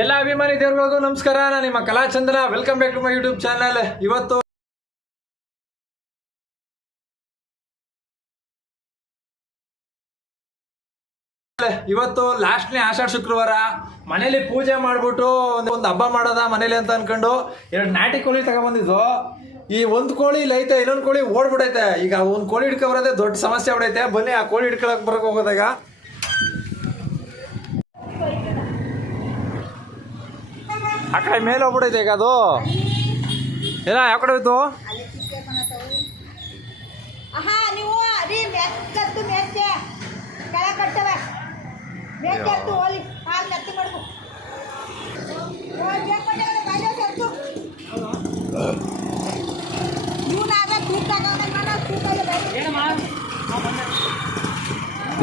ಎಲ್ಲ ಅಭಿಮಾನಿ ದೇವರುಗಳಿಗೂ ನಮಸ್ಕಾರ. ನಾನು ನಿಮ್ಮ Kalachandra. Welcome back to my YouTube channel. ಇವತ್ತು ಲಾಸ್ಟ್ನೇ ಆಷಾಢ ಶುಕ್ರವಾರ. ಮನೇಲಿ ಪೂಜೆ ಮಾಡ್ಬಿಟ್ಟು ಒಂದು ಹಬ್ಬ ಮಾಡೋದ ಮನೇಲಿ ಅಂತ ಅನ್ಕೊಂಡು 2 ನಾಟಿ ಕೋಳಿ ತಗೊಂಡ್ಬಂದಿದ್ದು. ಈ ಒಂದು ಕೋಳಿ ಇಲ್ಲಿ ಐತೆ, ಇನ್ನೊಂದು ಕೋಳಿ ಓಡ್ಬಿಡೈತೆ. ಈಗ ಒಂದು ಕೋಳಿ ಹಿಡ್ಕೊ ಬರೋದೇ ದೊಡ್ಡ ಸಮಸ್ಯೆ ಆಗ್ಬಿಡೈತೆ. ಬನ್ನಿ ಆ ಕೋಳಿ ಹಿಡ್ಕೊಳಕ್ ಬರಕ್ ಹೋಗೋದಾಗ ಆ ಕಡೆ ಮೇಲೆ ಹೋಗ್ಬಿಡೈತೆ. ಈಗ ಅದು ಏನ ಯಾವ ಕಡೆ ಹೋಯ್ತು?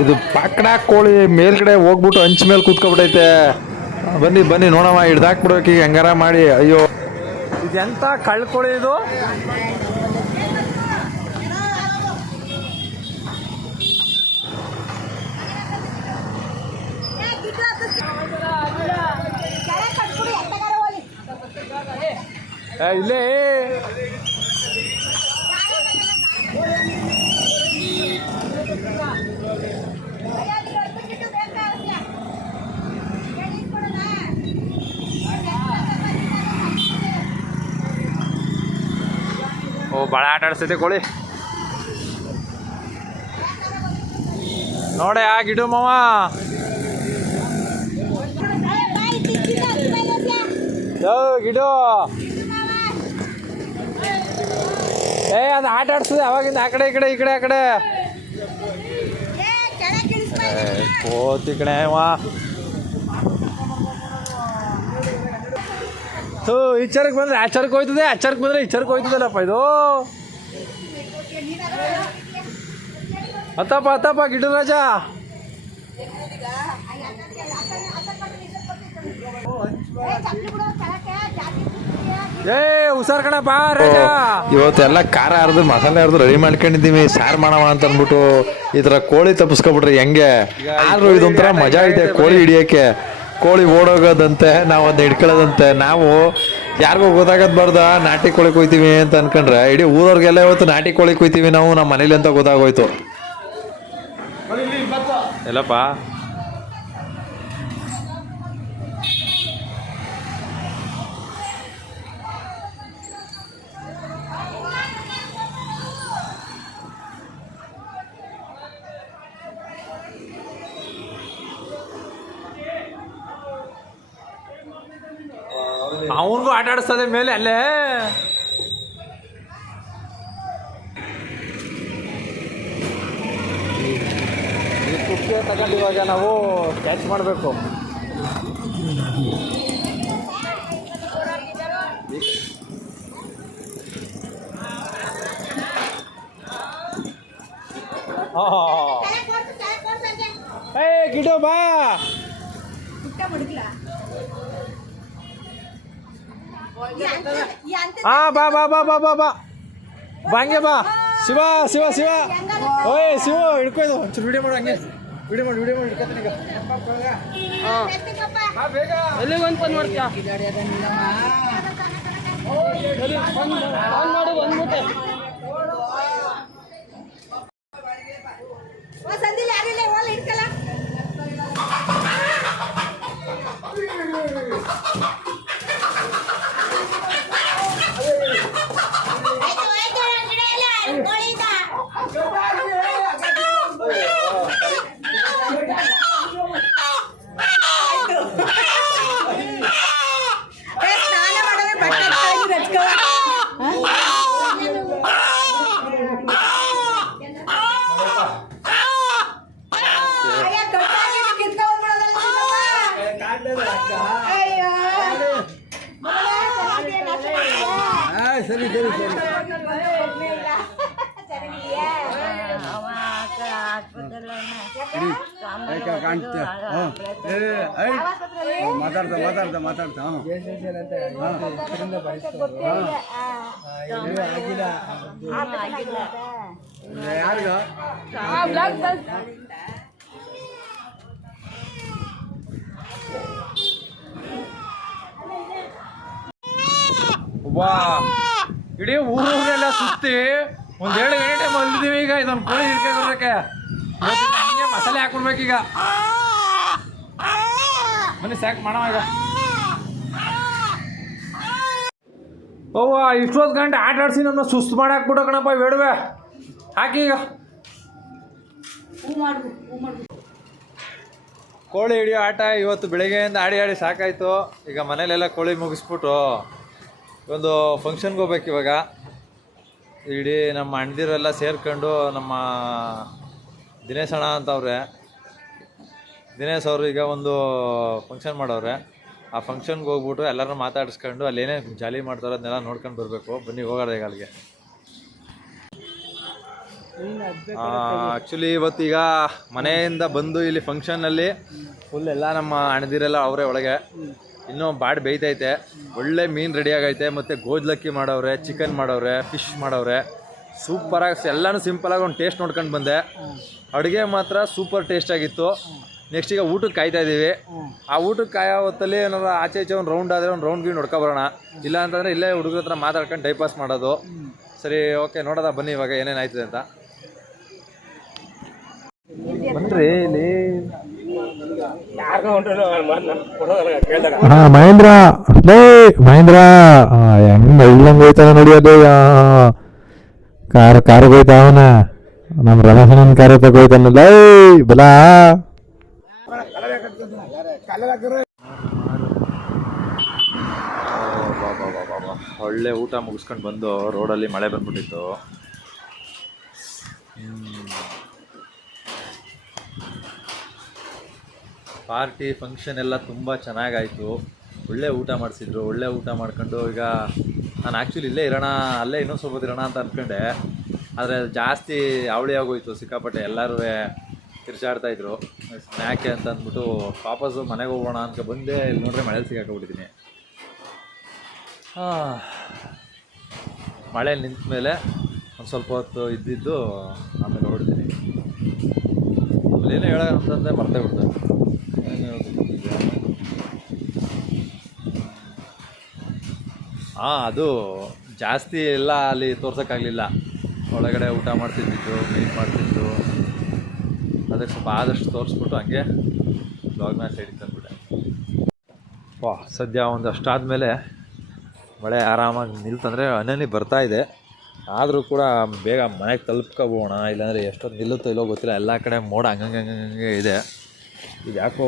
ಇದು ಪಾಕಡ ಕೋಳಿ ಮೇಲ್ಗಡೆ ಹೋಗ್ಬಿಟ್ಟು ಹಂಚ ಮೇಲೆ ಕೂತ್ಕೊಬಿಟ್ಟೈತೆ. ಬನ್ನಿ ಬನ್ನಿ ನೋಡಮ್ಮ, ಹಿಡ್ದಾಕ್ಬಿಡ್ಬೇಕು ಈಗ ಹೆಂಗಾರ ಮಾಡಿ. ಅಯ್ಯೋ, ಇದೆಂತ ಕಳ್ಕೊಳ್ಳಿ ಇದು. ಇಲ್ಲೇ ಭಾಳ ಆಟ ಆಡಿಸ್ತೈತೆ ಕೋಳಿ. ನೋಡೆ ಆ ಗಿಡು ಮಾವ. ಗಿಡು ಅದು ಆಟ ಆಡ್ಸ್ತದೆ ಅವಾಗಿಂದ. ಆ ಕಡೆ ಈ ಕಡೆ, ಈ ಕಡೆ ಆ ಕಡೆ ಕೋತಿ ಕಡೆ ವಾ. ಇಚ್ಚರಕ್ಕೆ ಬಂದ್ರೆ ಆಚರಕ್ಕೆ ಹೋಯ್ತದೆ, ಆಚರಕ್ಕೆ ಬಂದ್ರೆ ಇಚ್ಚರಕ್ಕೆ ಹೋಯ್ತದಲ್ಲಪ್ಪ ಇದು. ಹತ್ತಪ್ಪ ಹತ್ತಪ್ಪ ಗಿಡ ರಾಜ. ಹುಷಾರ್ ಕಣಪ್ಪ ರಾಜ. ಇವತ್ತೆಲ್ಲ ಖಾರ ಅರ್ದು ಮಸಾಲೆ ಅರ್ದು ರೆಡಿ ಮಾಡ್ಕೊಂಡಿದ್ದೀವಿ, ಸಾರು ಮಾಡವ ಅಂತ ಅಂದ್ಬಿಟ್ಟು. ಈ ಥರ ಕೋಳಿ ತಪ್ಪಿಸ್ಕೊಬಿಟ್ರಿ ಹೆಂಗೆ? ಆದ್ರೂ ಇದೊಂಥರ ಮಜಾ ಇದೆ ಕೋಳಿ ಹಿಡಿಯೋಕ್ಕೆ. ಕೋಳಿ ಓಡೋಗೋದಂತೆ, ನಾವು ಅದನ್ನ ಹಿಡ್ಕೊಳ್ಳೋದಂತೆ. ನಾವು ಯಾರಿಗೂ ಗೊತ್ತಾಗದ್ ನಾಟಿ ಕೋಳಿ ಕೊಯ್ತೀವಿ ಅಂತ ಅನ್ಕೊಂಡ್ರೆ ಇಡೀ ಊರವ್ರಿಗೆಲ್ಲ ಇವತ್ತು ನಾಟಿ ಕೋಳಿ ಕೊಯ್ತೀವಿ ನಾವು ನಮ್ಮ ಮನೇಲಿ ಅಂತ ಗೊತ್ತಾಗೋಯ್ತು. ಎಲ್ಲಪ್ಪ ಅವನಿಗೂ ಆಟ ಆಡಿಸ್ತದೆ ಮೇಲೆ ಅಲ್ಲೇ. ಈ ಕುಕ್ಕೆ ತಗೊಂಡು ಇವಾಗ ನಾವು ಕ್ಯಾಚ್ ಮಾಡಬೇಕು. ಗಿಡೋ ಬಾ. ಹಾ ಬಾ ಬಾ ಬಾ ಬಾ ಬಾ ಬಾ ಬಾಂಗೆ ಬಾ. ಶಿವ ಶಿವ ಶಿವ. ಓಯ್ ಶಿವ ಹಿಡ್ಕೊಯ್ದು ಒಂಚೂರು ವಿಡಿಯೋ ಮಾಡು. ಹಂಗೆ ವಿಡಿಯೋ ಮಾಡಿ ಹಿಡ್ಕೊತೀನಿ ಈಗ. ಎಲ್ಲಿ ಒಂದು ಫೋನ್ ಮಾಡ್ತೀಯಾ? ಮಾಡು ಬಂದ್ಬಿಟ್ಟೆ. ಸರಿ ಸರಿ ಸರಿ ಮಾತಾಡ್ತಾ ಮಾತಾಡ್ತಾ ಯಾರಿಗ ಒಬ್ಬ ಇಡೀ ಊರೆಲ್ಲ ಸುತ್ತಿ ಒಂದು 2 ಗಂಟೆ ಮಲ್ದಿದ್ದೀವಿ. ಈಗ ಇದೊಂದು ಕೋಳಿ ಹಿಡ್ಕೊಂಡ್ಬರ್ಬೇಕೆ, ಹಂಗೆ ಮಸಾಲೆ ಹಾಕ್ಬಿಡ್ಬೇಕೀಗ. ಬನ್ನಿ ಸ್ಯಾಕ್ ಮಾಡವ ಈಗ. ಅವ್ವ ಇಷ್ಟೊತ್ತು ಗಂಟೆ ಆಟ ಆಡಿಸಿ ನಮ್ಮ ಸುಸ್ತು ಮಾಡಿ ಹಾಕ್ಬಿಟ್ಟು ಕಣಪ್ಪ ಬೇಡವೆ. ಹಾಕಿ ಈಗ ಕೋಳಿ ಹಿಡಿಯೋ ಆಟ ಇವತ್ತು ಬೆಳಗ್ಗೆಯಿಂದ ಆಡಿ ಆಡಿ ಸಾಕಾಯಿತು. ಈಗ ಮನೇಲೆಲ್ಲ ಕೋಳಿ ಮುಗಿಸ್ಬಿಟ್ಟು ಒಂದು ಫಂಕ್ಷನ್ಗೆ ಹೋಗ್ಬೇಕು ಇವಾಗ. ಇಡೀ ನಮ್ಮ ಅಣ್ಣದಿರೆಲ್ಲ ಸೇರ್ಕೊಂಡು ನಮ್ಮ ದಿನೇಶ್ ಅಣ್ಣ ಅಂತವ್ರೆ, ದಿನೇಶ್ ಅವರು ಈಗ ಒಂದು ಫಂಕ್ಷನ್ ಮಾಡವ್ರೆ. ಆ ಫಂಕ್ಷನ್ಗೆ ಹೋಗ್ಬಿಟ್ಟು ಎಲ್ಲರೂ ಮಾತಾಡಿಸ್ಕೊಂಡು ಅಲ್ಲಿ ಏನೇ ಜಾಲಿ ಮಾಡ್ತಾರೋ ಅದನ್ನೆಲ್ಲ ನೋಡ್ಕೊಂಡು ಬರಬೇಕು. ಬನ್ನಿ ಹೋಗೋಣ ಈಗ ಅಲ್ಲಿಗೆ. ಆ್ಯಕ್ಚುಲಿ ಇವತ್ತೀಗ ಮನೆಯಿಂದ ಬಂದು ಇಲ್ಲಿ ಫಂಕ್ಷನ್ನಲ್ಲಿ ಫುಲ್ ಎಲ್ಲ ನಮ್ಮ ಅಣ್ಣದಿರೆಲ್ಲ ಅವರೇ ಒಳಗೆ. ಇನ್ನೂ ಬಾಡಿ ಬೇಯ್ತೈತೆ, ಒಳ್ಳೆ ಮೀನು ರೆಡಿ ಆಗೈತೆ, ಮತ್ತು ಗೋಜ್ಲಕ್ಕಿ ಮಾಡವ್ರೆ, ಚಿಕನ್ ಮಾಡವ್ರೆ, ಫಿಶ್ ಮಾಡವ್ರೆ. ಸೂಪರಾಗಿ ಎಲ್ಲನೂ ಸಿಂಪಲಾಗಿ ಒಂದು ಟೇಸ್ಟ್ ನೋಡ್ಕೊಂಡು ಬಂದೆ. ಅಡುಗೆ ಮಾತ್ರ ಸೂಪರ್ ಟೇಸ್ಟಾಗಿತ್ತು. ನೆಕ್ಸ್ಟ್ ಈಗ ಊಟಕ್ಕೆ ಕಾಯ್ತಾ ಇದ್ದೀವಿ. ಆ ಊಟಕ್ಕೆ ಕಾಯೋ ಹೊತ್ತಲ್ಲಿ ಏನಾದ್ರು ಆಚೆ ಈಚೆ ಒಂದು ರೌಂಡ್ ಆದರೆ ಒಂದು ರೌಂಡ್ ಗೀನ್ ನೋಡ್ಕೊಬರೋಣ. ಇಲ್ಲ ಅಂತಂದರೆ ಇಲ್ಲೇ ಹುಡುಗರ ಹತ್ರ ಮಾತಾಡ್ಕೊಂಡು ಟೈಮ್ ಪಾಸ್ ಮಾಡೋದು. ಸರಿ, ಓಕೆ, ನೋಡೋದ ಬನ್ನಿ ಇವಾಗ ಏನೇನಾಯ್ತದೆ ಅಂತ. ಬನ್ರಿ ಇಲ್ಲಿ. ಮಹೇಂದ್ರ ಮಹೇಂದ್ರ ಹೆಂಗ್ ಇಲ್ಲಂಗ್ ಹೋಯ್ತಾನ ನೋಡಿಯೋದು. ಕಾರ್ ಹೋಯ್ತಾವನ ನಮ್ ರಮೇಶನನ್ ಕಾರ್ ತಗೋಯ್ತಾನಲ್ಲ ಬಲಾ. ಒಳ್ಳೆ ಊಟ ಮುಗಿಸ್ಕೊಂಡು ಬಂದು ರೋಡಲ್ಲಿ ಮಳೆ ಬಂದ್ಬಿಟ್ಟಿತ್ತು. ಪಾರ್ಟಿ ಫಂಕ್ಷನ್ ಎಲ್ಲ ತುಂಬ ಚೆನ್ನಾಗಾಯಿತು. ಒಳ್ಳೆ ಊಟ ಮಾಡಿಸಿದ್ರು. ಒಳ್ಳೆ ಊಟ ಮಾಡ್ಕೊಂಡು ಈಗ ನಾನು ಆ್ಯಕ್ಚುಲಿ ಇಲ್ಲೇ ಇರೋಣ, ಅಲ್ಲೇ ಇನ್ನೊಂದು ಸ್ವಲ್ಪ ಇರೋಣ ಅಂತ ಅಂದ್ಕೊಂಡೆ. ಆದರೆ ಜಾಸ್ತಿ ಅವಳಿ ಆಗೋಯ್ತು ಸಿಕ್ಕಾಪಟ್ಟೆ. ಎಲ್ಲರೂ ತಿರ್ಚಾಡ್ತಾಯಿದ್ರು ಸ್ನ್ಯಾಕೆ ಅಂತ ಅಂದ್ಬಿಟ್ಟು ವಾಪಸ್ಸು ಮನೆಗೆ ಹೋಗೋಣ ಅಂತ ಬಂದೆ. ಇಲ್ಲಿ ನೋಡ್ರೆ ಮಳೇಲಿ ಸಿಕ್ಕಾಕೊಂಡ್ಬಿಟ್ಟಿದ್ದೀನಿ. ಮಳೆ ನಿಂತ ಮೇಲೆ ಒಂದು ಸ್ವಲ್ಪ ಹೊತ್ತು ಇದ್ದಿದ್ದು ಆಮೇಲೆ ಹೊರಡ್ತೀನಿ. ಆಮೇಲೆ ಏನೋ ಹೇಳೋ ಅಂತಂದರೆ ಮರ್ತೇ ಬಿಡ್ತಾರೆ. ಅದು ಜಾಸ್ತಿ ಎಲ್ಲ ಅಲ್ಲಿ ತೋರ್ಸೋಕ್ಕಾಗಲಿಲ್ಲ. ಒಳಗಡೆ ಊಟ ಮಾಡ್ತಿದ್ದಿದ್ದು, ಮೀಟ್ ಮಾಡ್ತಿದ್ದು, ಅದಕ್ಕೆ ಸ್ವಲ್ಪ ಆದಷ್ಟು ತೋರಿಸ್ಬಿಟ್ಟು ಹಂಗೆ ಬ್ಲಾಗ್ನ ಸೈಡಿಗೆ ತಂದುಬಿಟ್ಟೆ. ಸದ್ಯ ಒಂದು ಅಷ್ಟಾದಮೇಲೆ ಮಳೆ ಆರಾಮಾಗಿ ನಿಲ್ತಂದರೆ ಹನಿ ಬರ್ತಾಯಿದೆ. ಆದರೂ ಕೂಡ ಬೇಗ ಮನೆಗೆ ತಲುಪ್ಕೋಬೋಣ, ಇಲ್ಲಾಂದರೆ ಎಷ್ಟೊತ್ತು ನಿಲ್ಲುತ್ತೋ ಇಲ್ಲೋ ಗೊತ್ತಿಲ್ಲ. ಎಲ್ಲ ಕಡೆ ಮೋಡ ಹಂಗಂಗೆ ಇದೆ. ಇದು ಯಾಕೋ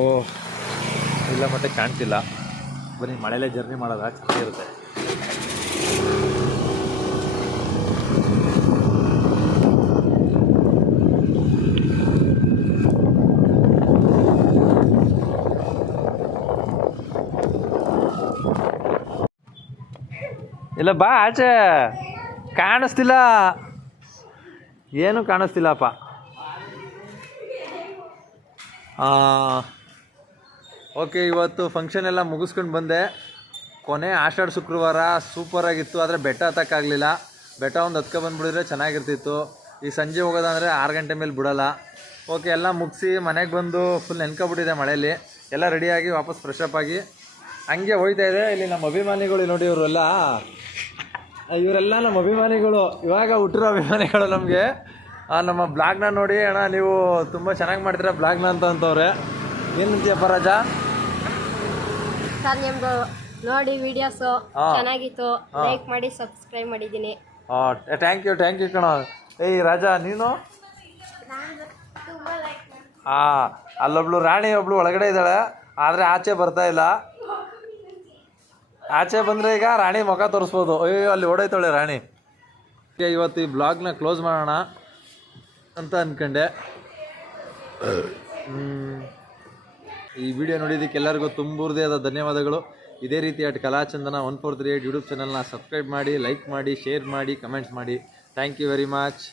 ಇಲ್ಲ ಮತ್ತೆ ಕಾಣ್ತಿಲ್ಲ. ಬನ್ನಿ ಮಳೆಯಲ್ಲೇ ಜರ್ನಿ ಮಾಡೋದು ಚೆನ್ನಾಗಿರುತ್ತೆ. ಇಲ್ಲ ಬಾ ಆಚೆ, ಕಾಣಿಸ್ತಿಲ್ಲ, ಏನು ಕಾಣಿಸ್ತಿಲ್ಲಪ್ಪ. ಓಕೆ, ಇವತ್ತು ಫಂಕ್ಷನ್ ಎಲ್ಲ ಮುಗಿಸ್ಕೊಂಡು ಬಂದೆ. ಕೊನೆ ಆಷಾಢ ಶುಕ್ರವಾರ ಸೂಪರಾಗಿತ್ತು. ಆದರೆ ಬೆಟ್ಟ ಹತ್ತಕ್ಕಾಗಲಿಲ್ಲ. ಬೆಟ್ಟ ಒಂದು ಬಂದುಬಿಡಿದ್ರೆ ಚೆನ್ನಾಗಿರ್ತಿತ್ತು. ಈ ಸಂಜೆ ಹೋಗೋದಂದರೆ 6 ಗಂಟೆ ಮೇಲೆ ಬಿಡೋಲ್ಲ. ಓಕೆ, ಎಲ್ಲ ಮುಗಿಸಿ ಮನೆಗೆ ಬಂದು ಫುಲ್ ನೆನ್ಕೊಬಿಟ್ಟಿದೆ ಮಳೆಯಲ್ಲಿ. ಎಲ್ಲ ರೆಡಿಯಾಗಿ ವಾಪಸ್ ಫ್ರೆಶ್ ಅಪ್ ಆಗಿ ಹಂಗೆ ಹೋಗ್ತಾ ಇದೆ. ಇಲ್ಲಿ ನಮ್ಮ ಅಭಿಮಾನಿಗಳು ನೋಡಿ, ಇವರೆಲ್ಲ ನಮ್ಮ ಅಭಿಮಾನಿಗಳು, ಇವಾಗ ಹುಟ್ಟಿರೋ ಅಭಿಮಾನಿಗಳು ನಮಗೆ. ನಮ್ಮ ಬ್ಲಾಗ್ನ ನೋಡಿ ಅಣ್ಣ ನೀವು ತುಂಬ ಚೆನ್ನಾಗಿ ಮಾಡ್ತೀರಾ ಬ್ಲಾಗ್ನ ಅಂತವ್ರೆ. ಏನಂತೀಯಪ್ಪ ರಾಜ? ಸರ್ ನಿಮ್ದು ನೋಡಿ ವಿಡಿಯೋಸು ಚೆನ್ನಾಗಿತ್ತು, ಲೈಕ್ ಮಾಡಿ ಸಬ್ಸ್ಕ್ರೈಬ್ ಮಾಡಿದ್ದೀನಿ. ಥ್ಯಾಂಕ್ ಯು ಕಣ. ಏಯ್ ರಾಜ ನೀನು? ಅಲ್ಲೊಬ್ಳು ರಾಣಿ ಒಬ್ಳು ಒಳಗಡೆ ಇದ್ದಾಳೆ, ಆದರೆ ಆಚೆ ಬರ್ತಾ ಇಲ್ಲ. ಆಚೆ ಬಂದರೆ ಈಗ ರಾಣಿ ಮುಖ ತೋರಿಸ್ಬೋದು. ಅಯ್ಯೋ ಅಲ್ಲಿ ಓಡೈತಾಳೆ ರಾಣಿ. ಇವತ್ತು ಈ ಬ್ಲಾಗ್ನ ಕ್ಲೋಸ್ ಮಾಡೋಣ ಅಂತ ಅಂದ್ಕೊಂಡೆ. ಈ ವಿಡಿಯೋ ನೋಡಿದ್ದಕ್ಕೆ ಎಲ್ಲರಿಗೂ ತುಂಬುರದೇ ಧನ್ಯವಾದಗಳು. ಇದೇ ರೀತಿ ಕಲಾಚಂದನ 1438 ಯೂಟ್ಯೂಬ್ ಚಾನಲ್ನ ಸಬ್ಸ್ಕ್ರೈಬ್ ಮಾಡಿ, ಲೈಕ್ ಮಾಡಿ, ಶೇರ್ ಮಾಡಿ, ಕಮೆಂಟ್ಸ್ ಮಾಡಿ. Thank you very much.